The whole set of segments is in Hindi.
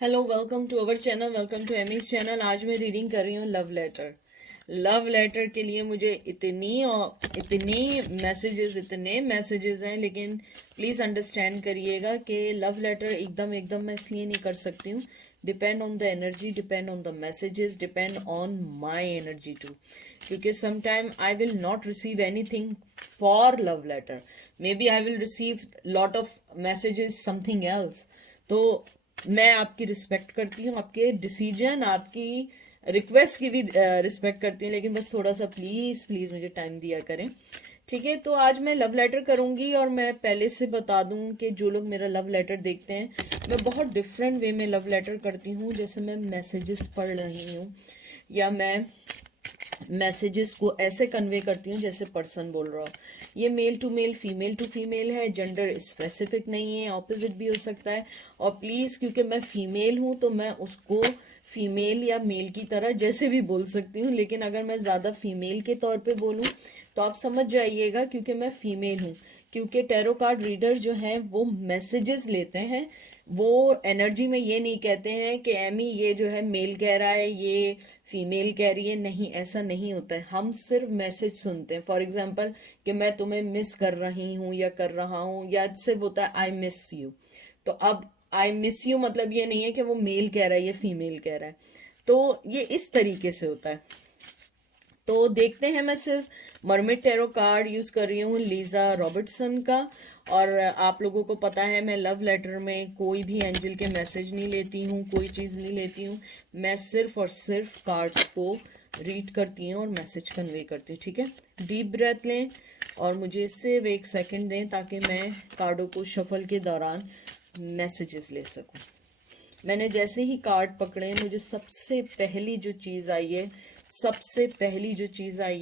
Hello, welcome to our channel, welcome to Amy's channel. आज मैं रीडिंग कर रही हूँ लव लेटर। लव लेटर के लिए मुझे इतने मैसेजेस हैं, लेकिन प्लीज़ अंडरस्टैंड करिएगा कि लव लेटर एकदम मैं इसलिए नहीं कर सकती हूँ। Depend on the energy, depend on the messages, depend on my energy too, क्योंकि sometime I will not receive anything for love letter, maybe I will receive lot of messages something else. तो मैं आपकी रिस्पेक्ट करती हूँ, आपके डिसीजन, आपकी रिक्वेस्ट की भी रिस्पेक्ट करती हूँ, लेकिन बस थोड़ा सा प्लीज़ प्लीज़ मुझे टाइम दिया करें। ठीक है, तो आज मैं लव लेटर करूँगी और मैं पहले से बता दूँ कि जो लोग मेरा लव लेटर देखते हैं, मैं बहुत डिफरेंट वे में लव लेटर करती हूँ। जैसे मैं मैसेजेस पढ़ रही हूँ या मैं मैसेजेस को ऐसे कन्वे करती हूँ जैसे पर्सन बोल रहा हो। ये मेल टू फीमेल है, जेंडर स्पेसिफिक नहीं है, ऑपोजिट भी हो सकता है। और प्लीज़, क्योंकि मैं फीमेल हूँ तो मैं उसको फीमेल या मेल की तरह जैसे भी बोल सकती हूँ, लेकिन अगर मैं ज़्यादा फीमेल के तौर पे बोलूँ तो आप समझ जाइएगा, क्योंकि मैं फीमेल हूँ। क्योंकि टैरो कार्ड रीडर जो हैं वो मैसेजेस लेते हैं, वो एनर्जी में ये नहीं कहते हैं कि एमी ये जो है मेल कह रहा है, ये फीमेल कह रही है। नहीं, ऐसा नहीं होता है। हम सिर्फ मैसेज सुनते हैं। फॉर एग्जांपल कि मैं तुम्हें मिस कर रही हूँ या कर रहा हूँ, या सिर्फ होता है आई मिस यू। तो अब आई मिस यू मतलब ये नहीं है कि वो मेल कह रहा है या फीमेल कह रहा है। तो ये इस तरीके से होता है। तो देखते हैं, मैं सिर्फ मरमिड टैरो कार्ड यूज़ कर रही हूँ लीज़ा रॉबर्टसन का। और आप लोगों को पता है मैं लव लेटर में कोई भी एंजल के मैसेज नहीं लेती हूँ, कोई चीज़ नहीं लेती हूँ। मैं सिर्फ और सिर्फ कार्ड्स को रीड करती हूँ और मैसेज कन्वे करती हूँ। ठीक है, डीप ब्रेथ लें और मुझे सिर्फ 1 सेकंड दें ताकि मैं कार्डों को शफल के दौरान मैसेजेस ले सकूँ। मैंने जैसे ही कार्ड पकड़े, मुझे सबसे पहली जो चीज़ आई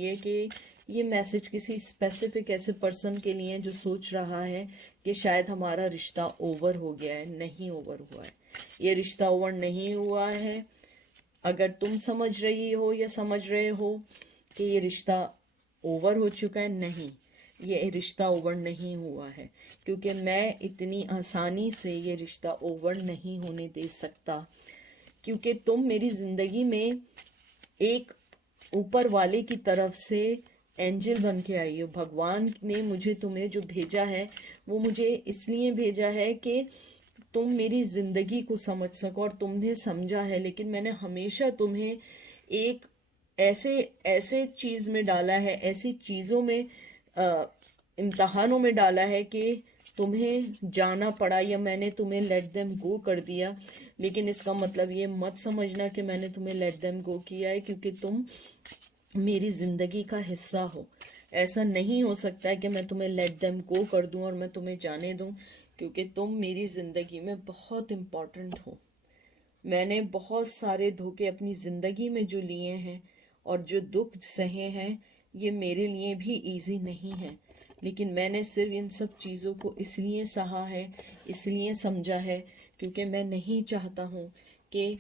है, कि ये मैसेज किसी स्पेसिफिक ऐसे पर्सन के लिए जो सोच रहा है कि शायद हमारा रिश्ता ओवर हो गया है। नहीं ओवर हुआ है, ये रिश्ता ओवर नहीं हुआ है। अगर तुम समझ रही हो या समझ रहे हो कि ये रिश्ता ओवर हो चुका है, नहीं, ये रिश्ता ओवर नहीं हुआ है, क्योंकि मैं इतनी आसानी से ये रिश्ता ओवर नहीं होने दे सकता। क्योंकि तुम मेरी ज़िंदगी में एक ऊपर वाले की तरफ से एंजल बन के आई हो। भगवान ने मुझे तुम्हें जो भेजा है, वो मुझे इसलिए भेजा है कि तुम मेरी ज़िंदगी को समझ सको, और तुमने समझा है। लेकिन मैंने हमेशा तुम्हें एक ऐसे ऐसे चीज़ में डाला है, ऐसी चीज़ों में, इम्तहानों में डाला है कि तुम्हें जाना पड़ा, या मैंने तुम्हें लेट देम गो कर दिया। लेकिन इसका मतलब ये मत समझना कि मैंने तुम्हें लेट देम गो किया है, क्योंकि तुम मेरी ज़िंदगी का हिस्सा हो। ऐसा नहीं हो सकता है कि मैं तुम्हें लेट देम गो कर दूं और मैं तुम्हें जाने दूं, क्योंकि तुम मेरी ज़िंदगी में बहुत इम्पॉर्टेंट हो। मैंने बहुत सारे धोखे अपनी ज़िंदगी में जो लिए हैं और जो दुख सहे हैं, ये मेरे लिए भी इजी नहीं है। लेकिन मैंने सिर्फ इन सब चीज़ों को इसलिए सहा है, इसलिए समझा है, क्योंकि मैं नहीं चाहता हूँ कि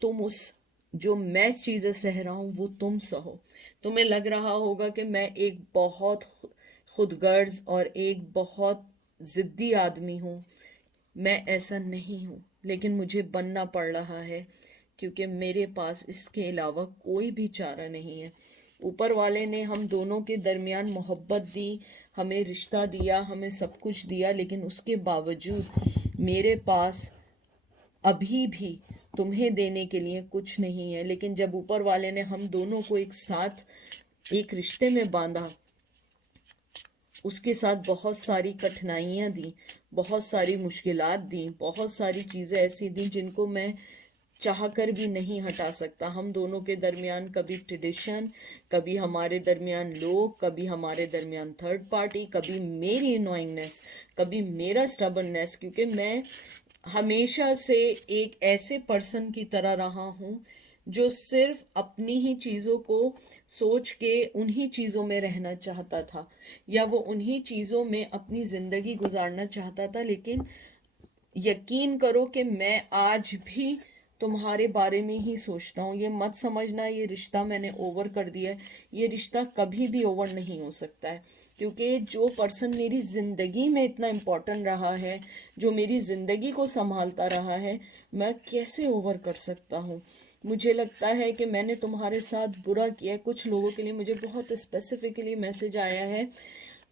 तुम उस जो मैं चीज़ें सह रहा हूँ वो तुम सहो। तुम्हें लग रहा होगा कि मैं एक बहुत खुदगर्ज और एक बहुत ज़िद्दी आदमी हूँ। मैं ऐसा नहीं हूँ, लेकिन मुझे बनना पड़ रहा है, क्योंकि मेरे पास इसके अलावा कोई भी चारा नहीं है। ऊपर वाले ने हम दोनों के दरमियान मोहब्बत दी, हमें रिश्ता दिया, हमें सब कुछ दिया, लेकिन उसके बावजूद मेरे पास अभी भी तुम्हें देने के लिए कुछ नहीं है। लेकिन जब ऊपर वाले ने हम दोनों को एक साथ एक रिश्ते में बांधा, उसके साथ बहुत सारी कठिनाइयाँ दी, बहुत सारी मुश्किलात दी, बहुत सारी चीज़ें ऐसी दी जिनको मैं चाह कर भी नहीं हटा सकता। हम दोनों के दरमियान कभी ट्रेडिशन, कभी हमारे दरमियान लोग, कभी हमारे दरमियान थर्ड पार्टी, कभी मेरी अनोइंगनेस, कभी मेरा स्टबर्ननेस, क्योंकि मैं हमेशा से एक ऐसे पर्सन की तरह रहा हूँ जो सिर्फ अपनी ही चीज़ों को सोच के उन्हीं चीज़ों में रहना चाहता था, या वो उन्हीं चीज़ों में अपनी ज़िंदगी गुजारना चाहता था। लेकिन यकीन करो कि मैं आज भी तुम्हारे बारे में ही सोचता हूँ। ये मत समझना ये रिश्ता मैंने ओवर कर दिया है, ये रिश्ता कभी भी ओवर नहीं हो सकता है, क्योंकि जो पर्सन मेरी ज़िंदगी में इतना इम्पोर्टेंट रहा है, जो मेरी ज़िंदगी को संभालता रहा है, मैं कैसे ओवर कर सकता हूँ। मुझे लगता है कि मैंने तुम्हारे साथ बुरा किया है। कुछ लोगों के लिए मुझे बहुत स्पेसिफिकली मैसेज आया है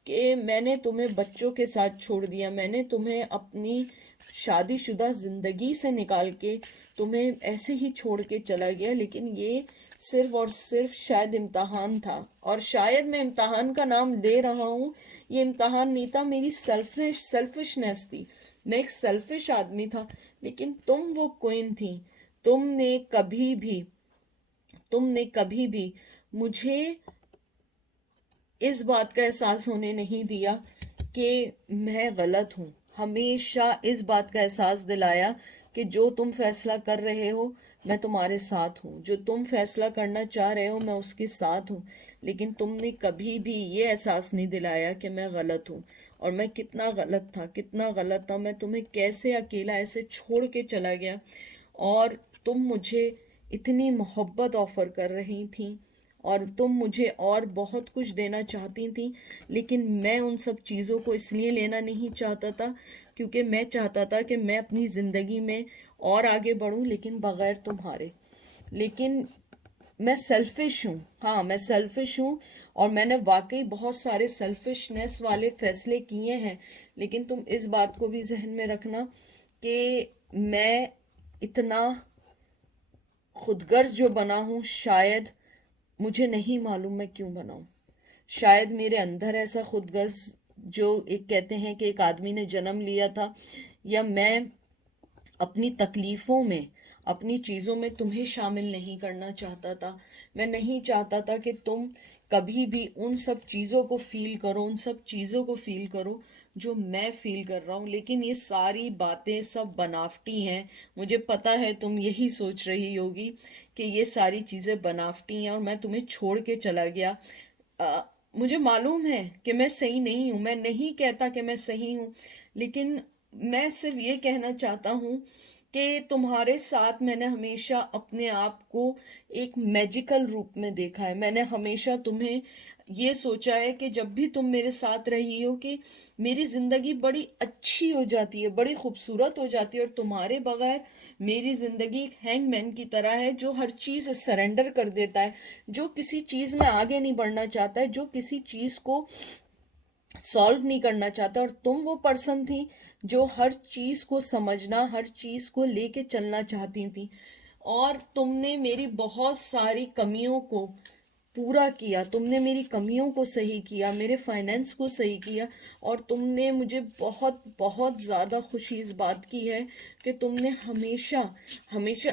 कि मैंने तुम्हें बच्चों के साथ छोड़ दिया, मैंने तुम्हें अपनी शादीशुदा ज़िंदगी से निकाल के तुम्हें ऐसे ही छोड़ के चला गया, लेकिन ये सिर्फ और सिर्फ शायद इम्तहान था। और शायद मैं इम्तहान का नाम ले रहा हूँ, ये इम्तहान नहीं था, मेरी सेल्फिशनेस थी। मैं एक सेल्फिश आदमी था, लेकिन तुम वो क्वीन थी। तुमने कभी भी मुझे इस बात का एहसास होने नहीं दिया कि मैं गलत हूँ। हमेशा इस बात का एहसास दिलाया कि जो तुम फैसला कर रहे हो मैं तुम्हारे साथ हूँ, जो तुम फैसला करना चाह रहे हो मैं उसके साथ हूँ। लेकिन तुमने कभी भी ये एहसास नहीं दिलाया कि मैं गलत हूँ, और मैं कितना गलत था, कितना गलत था। मैं तुम्हें कैसे अकेला ऐसे छोड़ के चला गया, और तुम मुझे इतनी मोहब्बत ऑफ़र कर रही थी, और तुम मुझे और बहुत कुछ देना चाहती थी, लेकिन मैं उन सब चीज़ों को इसलिए लेना नहीं चाहता था क्योंकि मैं चाहता था कि मैं अपनी ज़िंदगी में और आगे बढ़ूं, लेकिन बग़ैर तुम्हारे। लेकिन मैं सेल्फिश हूँ, हाँ मैं सेल्फिश हूँ, और मैंने वाकई बहुत सारे सेल्फिशनेस वाले फ़ैसले किए हैं। लेकिन तुम इस बात को भी जहन में रखना कि मैं इतना खुदगर्ज जो बना हूँ, शायद मुझे नहीं मालूम मैं क्यों बनाऊं। शायद मेरे अंदर ऐसा खुदगर्ज, जो एक कहते हैं कि एक आदमी ने जन्म लिया था, या मैं अपनी तकलीफ़ों में, अपनी चीज़ों में तुम्हें शामिल नहीं करना चाहता था। मैं नहीं चाहता था कि तुम कभी भी उन सब चीज़ों को फ़ील करो, उन सब चीज़ों को फ़ील करो जो मैं फ़ील कर रहा हूँ। लेकिन ये सारी बातें सब बनावटी हैं। मुझे पता है तुम यही सोच रही होगी कि ये सारी चीज़ें बनावटी हैं और मैं तुम्हें छोड़ के चला गया। अ, मुझे मालूम है कि मैं सही नहीं हूँ, मैं नहीं कहता कि मैं सही हूँ, लेकिन मैं सिर्फ ये कहना चाहता हूँ कि तुम्हारे साथ मैंने हमेशा अपने आप को एक मैजिकल रूप में देखा है। मैंने हमेशा तुम्हें ये सोचा है कि जब भी तुम मेरे साथ रही हो कि मेरी ज़िंदगी बड़ी अच्छी हो जाती है, बड़ी खूबसूरत हो जाती है, और तुम्हारे बगैर मेरी ज़िंदगी एक हैंगमैन की तरह है जो हर चीज़ सरेंडर कर देता है, जो किसी चीज़ में आगे नहीं बढ़ना चाहता है, जो किसी चीज़ को सॉल्व नहीं करना चाहता। और तुम वो पर्सन थी जो हर चीज़ को समझना, हर चीज़ को लेके चलना चाहती थी, और तुमने मेरी बहुत सारी कमियों को पूरा किया, तुमने मेरी कमियों को सही किया, मेरे फाइनेंस को सही किया। और तुमने मुझे बहुत बहुत ज़्यादा खुशी इस बात की है कि तुमने हमेशा हमेशा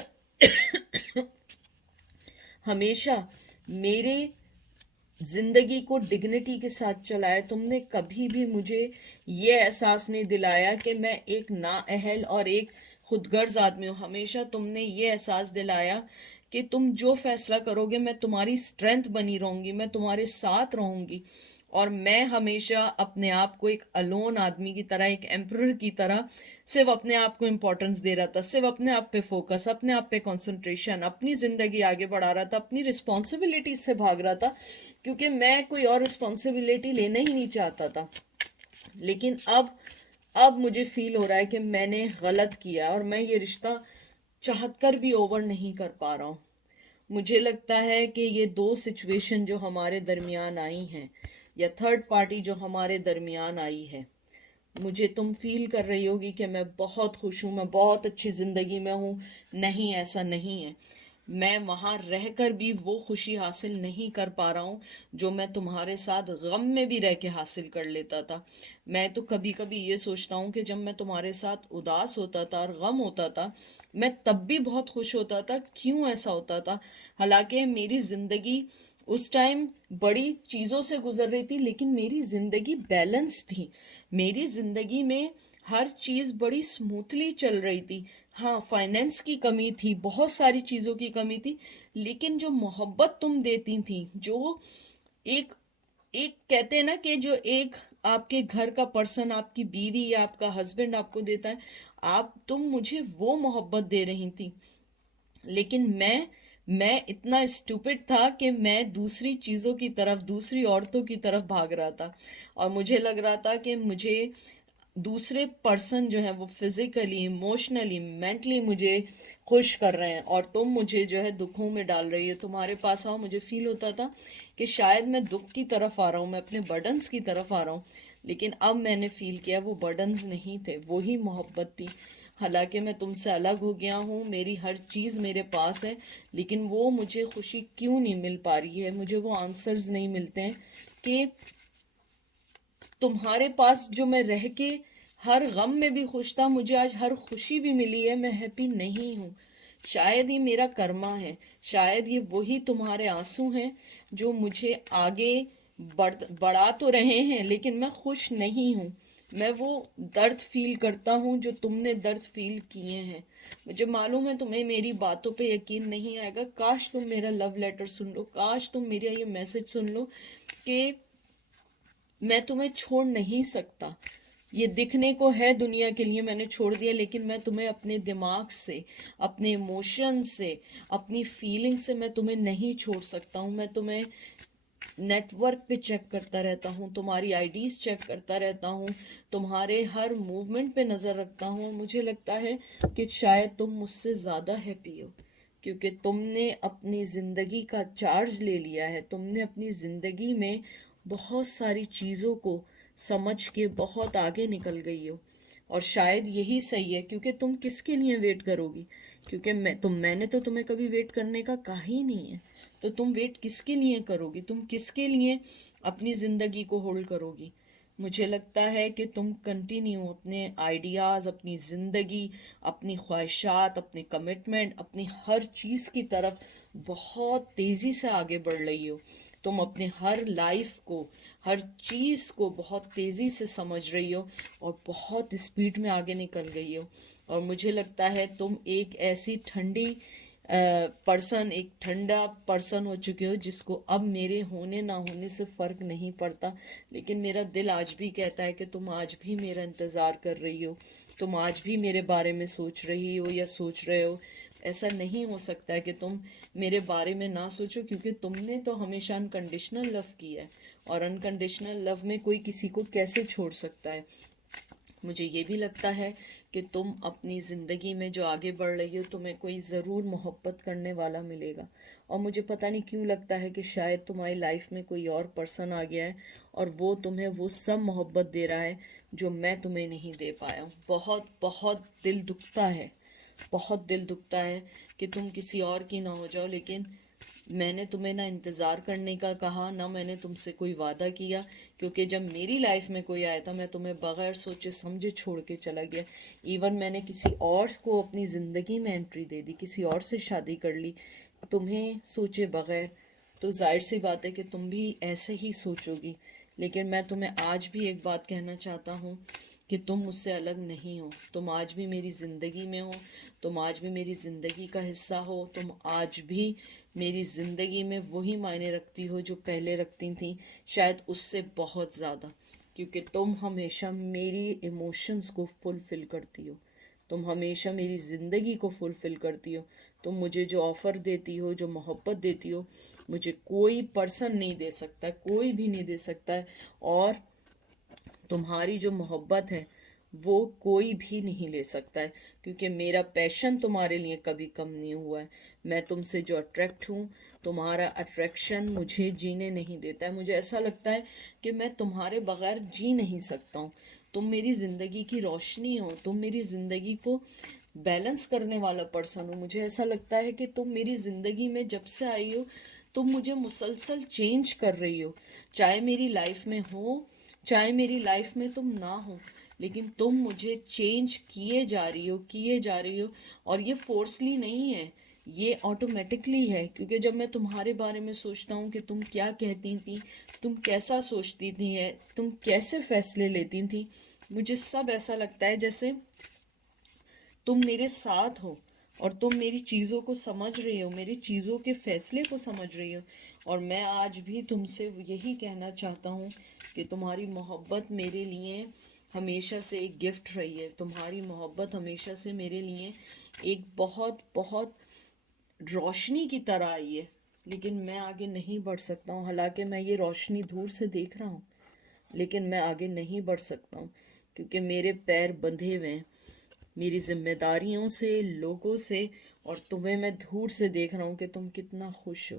हमेशा मेरे जिंदगी को डिग्निटी के साथ चलाया। तुमने कभी भी मुझे ये एहसास नहीं दिलाया कि मैं एक नाअहल और एक खुदगर्ज आदमी हूँ। हमेशा तुमने ये एहसास दिलाया कि तुम जो फैसला करोगे मैं तुम्हारी स्ट्रेंथ बनी रहूँगी, मैं तुम्हारे साथ रहूँगी। और मैं हमेशा अपने आप को एक अलोन आदमी की तरह, एक एम्परर की तरह सिर्फ अपने आप को इम्पोर्टेंस दे रहा था, सिर्फ अपने आप पे फोकस, अपने आप पे कंसंट्रेशन, अपनी ज़िंदगी आगे बढ़ा रहा था, अपनी रिस्पॉन्सिबिलिटी से भाग रहा था, क्योंकि मैं कोई और रिस्पॉन्सिबिलिटी लेना ही नहीं चाहता था। लेकिन अब मुझे फील हो रहा है कि मैंने गलत किया, और मैं ये रिश्ता चाहत कर भी ओवर नहीं कर पा रहा हूँ। मुझे लगता है कि ये दो सिचुएशन जो हमारे दरमियान आई हैं, या थर्ड पार्टी जो हमारे दरमियान आई है, मुझे तुम फील कर रही होगी कि मैं बहुत खुश हूँ, मैं बहुत अच्छी ज़िंदगी में हूँ। नहीं, ऐसा नहीं है। मैं वहाँ रहकर भी वो खुशी हासिल नहीं कर पा रहा हूँ जो मैं तुम्हारे साथ गम में भी रह के हासिल कर लेता था। मैं तो कभी कभी ये सोचता हूँ कि जब मैं तुम्हारे साथ उदास होता था और गम होता था, मैं तब भी बहुत खुश होता था। क्यों ऐसा होता था? हालांकि मेरी ज़िंदगी उस टाइम बड़ी चीज़ों से गुजर रही थी, लेकिन मेरी ज़िंदगी बैलेंस थी। मेरी ज़िंदगी में हर चीज़ बड़ी स्मूथली चल रही थी। हाँ, फाइनेंस की कमी थी, बहुत सारी चीज़ों की कमी थी, लेकिन जो मोहब्बत तुम देती थी, जो एक एक कहते हैं ना कि जो एक आपके घर का पर्सन, आपकी बीवी या आपका हस्बैंड आपको देता है, आप तुम मुझे वो मोहब्बत दे रही थी लेकिन मैं इतना स्टूपिड था कि मैं दूसरी चीज़ों की तरफ, दूसरी औरतों की तरफ भाग रहा था। और मुझे लग रहा था कि मुझे दूसरे पर्सन जो है वो फिजिकली, इमोशनली, मेंटली मुझे खुश कर रहे हैं, और तुम मुझे जो है दुखों में डाल रही हो। तुम्हारे पास आओ, मुझे फील होता था कि शायद मैं दुख की तरफ आ रहा हूँ, मैं अपने बर्डन्स की तरफ आ रहा हूँ। लेकिन अब मैंने फील किया वो बर्डन्स नहीं थे, वो ही मोहब्बत थी। हालांकि मैं तुमसे अलग हो गया हूँ, मेरी हर चीज़ मेरे पास है, लेकिन वो मुझे खुशी क्यों नहीं मिल पा रही है, मुझे वो आंसर्स नहीं मिलते हैं कि तुम्हारे पास जो मैं रह के हर गम में भी खुश था, मुझे आज हर खुशी भी मिली है, मैं हैप्पी नहीं हूँ। शायद ये मेरा कर्मा है, शायद ये वही तुम्हारे आंसू हैं जो मुझे आगे बढ़ा तो रहे हैं, लेकिन मैं खुश नहीं हूँ। मैं वो दर्द फील करता हूँ जो तुमने दर्द फील किए हैं। मुझे मालूम है तुम्हें मेरी बातों पे यकीन नहीं आएगा, काश तुम मेरा लव लेटर सुन लो, काश तुम मेरा ये मैसेज सुन लो कि मैं तुम्हें छोड़ नहीं सकता। ये दिखने को है दुनिया के लिए मैंने छोड़ दिया, लेकिन मैं तुम्हें अपने दिमाग से, अपने इमोशन से, अपनी फीलिंग से मैं तुम्हें नहीं छोड़ सकता हूँ। मैं तुम्हें नेटवर्क पे चेक करता रहता हूँ, तुम्हारी आईडीज चेक करता रहता हूँ, तुम्हारे हर मूवमेंट पे नज़र रखता हूँ, और मुझे लगता है कि शायद तुम मुझसे ज़्यादा हैप्पी हो, क्योंकि तुमने अपनी ज़िंदगी का चार्ज ले लिया है। तुमने अपनी ज़िंदगी में बहुत सारी चीज़ों को समझ के बहुत आगे निकल गई हो। और शायद यही सही है, क्योंकि तुम किसके लिए वेट करोगी? क्योंकि मैंने तो तुम्हें कभी वेट करने का कहा ही नहीं है। तो तुम वेट किसके लिए करोगी? तुम किसके लिए अपनी ज़िंदगी को होल्ड करोगी? मुझे लगता है कि तुम कंटिन्यू अपने आइडियाज़, अपनी ज़िंदगी, अपनी ख्वाहिशात, अपने कमिटमेंट, अपनी हर चीज़ की तरफ बहुत तेज़ी से आगे बढ़ रही हो। तुम अपने हर लाइफ को, हर चीज़ को बहुत तेज़ी से समझ रही हो, और बहुत स्पीड में आगे निकल गई हो। और मुझे लगता है तुम एक ऐसी ठंडी पर्सन, एक ठंडा पर्सन हो चुके हो जिसको अब मेरे होने ना होने से फ़र्क नहीं पड़ता। लेकिन मेरा दिल आज भी कहता है कि तुम आज भी मेरा इंतज़ार कर रही हो, तुम आज भी मेरे बारे में सोच रही हो या सोच रहे हो। ऐसा नहीं हो सकता है कि तुम मेरे बारे में ना सोचो, क्योंकि तुमने तो हमेशा अनकंडीशनल लव किया है, और अनकंडीशनल लव में कोई किसी को कैसे छोड़ सकता है। मुझे ये भी लगता है कि तुम अपनी ज़िंदगी में जो आगे बढ़ रही हो, तुम्हें कोई ज़रूर मोहब्बत करने वाला मिलेगा। और मुझे पता नहीं क्यों लगता है कि शायद तुम्हारी लाइफ में कोई और पर्सन आ गया है, और वो तुम्हें वो सब मोहब्बत दे रहा है जो मैं तुम्हें नहीं दे पाया हूँ। बहुत बहुत दिल दुखता है, बहुत दिल दुखता है कि तुम किसी और की ना हो जाओ। लेकिन मैंने तुम्हें ना इंतज़ार करने का कहा, ना मैंने तुमसे कोई वादा किया, क्योंकि जब मेरी लाइफ में कोई आया था मैं तुम्हें बगैर सोचे समझे छोड़ के चला गया। इवन मैंने किसी और को अपनी ज़िंदगी में एंट्री दे दी, किसी और से शादी कर ली, तुम्हें सोचे बगैर। तो जाहिर सी बात है कि तुम भी ऐसे ही सोचोगी। लेकिन मैं तुम्हें आज भी एक बात कहना चाहता हूँ कि तुम मुझसे अलग नहीं हो, तुम आज भी मेरी ज़िंदगी में हो, तुम आज भी मेरी ज़िंदगी का हिस्सा हो, तुम आज भी मेरी ज़िंदगी में वही मायने रखती हो जो पहले रखती थी, शायद उससे बहुत ज़्यादा, क्योंकि तुम हमेशा मेरी इमोशंस को फुलफ़िल करती हो, तुम हमेशा मेरी ज़िंदगी को फुलफ़िल करती हो। तुम मुझे जो ऑफ़र देती हो, जो मोहब्बत देती हो, मुझे कोई पर्सन नहीं दे सकता, कोई भी नहीं दे सकता है। और तुम्हारी जो मोहब्बत है वो कोई भी नहीं ले सकता है, क्योंकि मेरा पैशन तुम्हारे लिए कभी कम नहीं हुआ है। मैं तुमसे जो अट्रैक्ट हूँ, तुम्हारा अट्रैक्शन मुझे जीने नहीं देता है। मुझे ऐसा लगता है कि मैं तुम्हारे बगैर जी नहीं सकता हूँ। तुम मेरी ज़िंदगी की रोशनी हो, तुम मेरी ज़िंदगी को बैलेंस करने वाला पर्सन हो। मुझे ऐसा लगता है कि तुम मेरी ज़िंदगी में जब से आई हो, तुम मुझे मुसलसल चेंज कर रही हो, चाहे मेरी लाइफ में हो, चाहे मेरी लाइफ में तुम ना हो, लेकिन तुम मुझे चेंज किए जा रही हो, किए जा रही हो। और ये फोर्सली नहीं है, ये ऑटोमेटिकली है, क्योंकि जब मैं तुम्हारे बारे में सोचता हूँ कि तुम क्या कहती थी, तुम कैसा सोचती थी, है तुम कैसे फैसले लेती थी, मुझे सब ऐसा लगता है जैसे तुम मेरे साथ हो, और तुम मेरी चीज़ों को समझ रही हो, मेरी चीज़ों के फैसले को समझ रही हो। और मैं आज भी तुमसे यही कहना चाहता हूँ कि तुम्हारी मोहब्बत मेरे लिए हमेशा से एक गिफ्ट रही है, तुम्हारी मोहब्बत हमेशा से मेरे लिए एक बहुत बहुत रोशनी की तरह आई है, लेकिन मैं आगे नहीं बढ़ सकता हूँ। हालांकि मैं ये रोशनी दूर से देख रहा हूँ, लेकिन मैं आगे नहीं बढ़ सकता हूँ, क्योंकि मेरे पैर बंधे हुए हैं मेरी जिम्मेदारियों से, लोगों से। और तुम्हें मैं दूर से देख रहा हूँ कि तुम कितना खुश हो,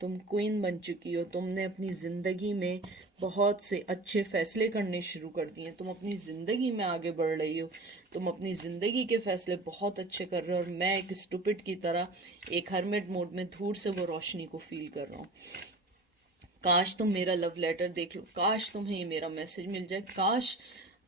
तुम क्वीन बन चुकी हो, तुमने अपनी ज़िंदगी में बहुत से अच्छे फैसले करने शुरू कर दिए, तुम अपनी ज़िंदगी में आगे बढ़ रही हो, तुम अपनी ज़िंदगी के फैसले बहुत अच्छे कर रहे हो। और मैं एक स्टूपिड की तरह एक हर्मिट मोड में दूर से वो रोशनी को फील कर रहा हूँ। काश तुम मेरा लव लेटर देख लो, काश तुम्हें ये मेरा मैसेज मिल जाए, काश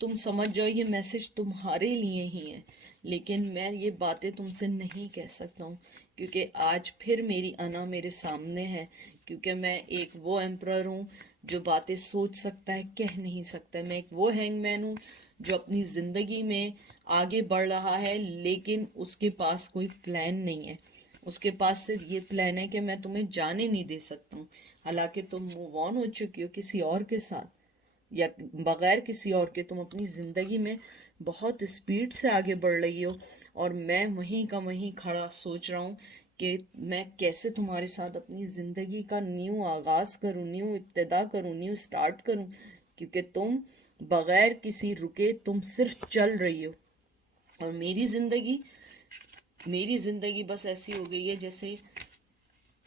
तुम समझ जाओ ये मैसेज तुम्हारे लिए ही है। लेकिन मैं ये बातें तुमसे नहीं कह सकता हूँ, क्योंकि आज फिर मेरी अना मेरे सामने है, क्योंकि मैं एक वो एम्परर हूँ जो बातें सोच सकता है, कह नहीं सकता। मैं एक वो हैंगमैन हूँ जो अपनी ज़िंदगी में आगे बढ़ रहा है, लेकिन उसके पास कोई प्लान नहीं है। उसके पास सिर्फ ये प्लान है कि मैं तुम्हें जाने नहीं दे सकता हूँ। हालांकि तुम मूव ऑन हो चुकी हो किसी और के साथ, या बगैर किसी और के तुम अपनी ज़िंदगी में बहुत स्पीड से आगे बढ़ रही हो। और मैं वहीं का वहीं खड़ा सोच रहा हूँ कि मैं कैसे तुम्हारे साथ अपनी ज़िंदगी का न्यू आगाज़ करूँ, न्यू इब्तिदा करूँ, न्यू स्टार्ट करूँ, क्योंकि तुम बगैर किसी रुके तुम सिर्फ चल रही हो। और मेरी ज़िंदगी बस ऐसी हो गई है जैसे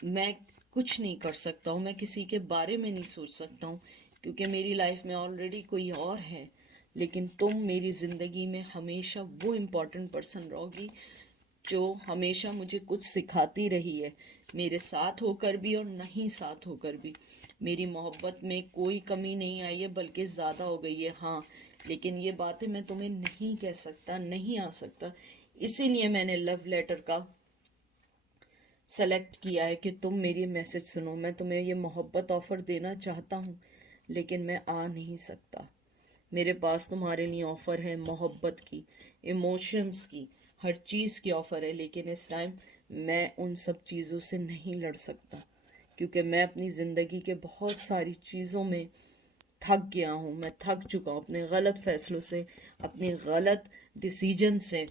मैं कुछ नहीं कर सकता हूँ, मैं किसी के बारे में नहीं सोच सकता हूँ, क्योंकि मेरी लाइफ में ऑलरेडी कोई और है। लेकिन तुम मेरी ज़िंदगी में हमेशा वो इम्पोर्टेंट पर्सन रहोगी जो हमेशा मुझे कुछ सिखाती रही है, मेरे साथ होकर भी और नहीं साथ होकर भी। मेरी मोहब्बत में कोई कमी नहीं आई है, बल्कि ज़्यादा हो गई है। हाँ, लेकिन ये बातें मैं तुम्हें नहीं कह सकता, नहीं आ सकता। इसीलिए मैंने लव लेटर का सेलेक्ट किया है कि तुम मेरी मैसेज सुनो। मैं तुम्हें ये मोहब्बत ऑफ़र देना चाहता हूँ, लेकिन मैं आ नहीं सकता। मेरे पास तुम्हारे लिए ऑफ़र है मोहब्बत की, इमोशंस की, हर चीज़ की ऑफ़र है। लेकिन इस टाइम मैं उन सब चीज़ों से नहीं लड़ सकता, क्योंकि मैं अपनी ज़िंदगी के बहुत सारी चीज़ों में थक गया हूँ। मैं थक चुका हूँ अपने गलत फ़ैसलों से, अपने गलत डिसीजन से,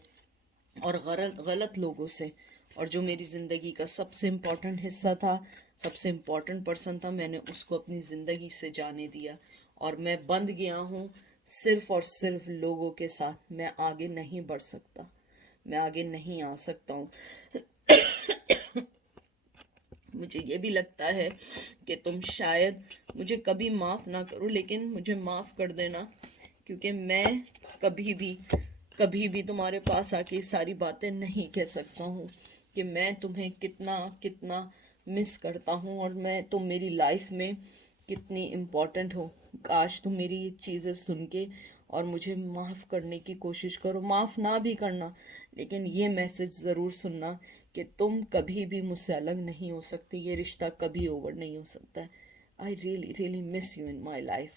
और गलत गलत लोगों से। और जो मेरी ज़िंदगी का सबसे इम्पोर्टेंट हिस्सा था, सबसे इम्पोर्टेंट पर्सन था, मैंने उसको अपनी ज़िंदगी से जाने दिया। और मैं बंध गया हूँ सिर्फ़ और सिर्फ लोगों के साथ। मैं आगे नहीं बढ़ सकता, मैं आगे नहीं आ सकता हूँ। मुझे ये भी लगता है कि तुम शायद मुझे कभी माफ़ ना करो, लेकिन मुझे माफ़ कर देना, क्योंकि मैं कभी भी कभी भी तुम्हारे पास आके ये सारी बातें नहीं कह सकता हूँ कि मैं तुम्हें कितना कितना मिस करता हूँ, और तुम मेरी लाइफ में कितनी इम्पोर्टेंट हो। काश तुम मेरी ये चीज़ें सुन के और मुझे माफ़ करने की कोशिश करो। माफ़ ना भी करना, लेकिन ये मैसेज ज़रूर सुनना कि तुम कभी भी मुझसे अलग नहीं हो सकती, ये रिश्ता कभी ओवर नहीं हो सकता है। I really really miss you in my life.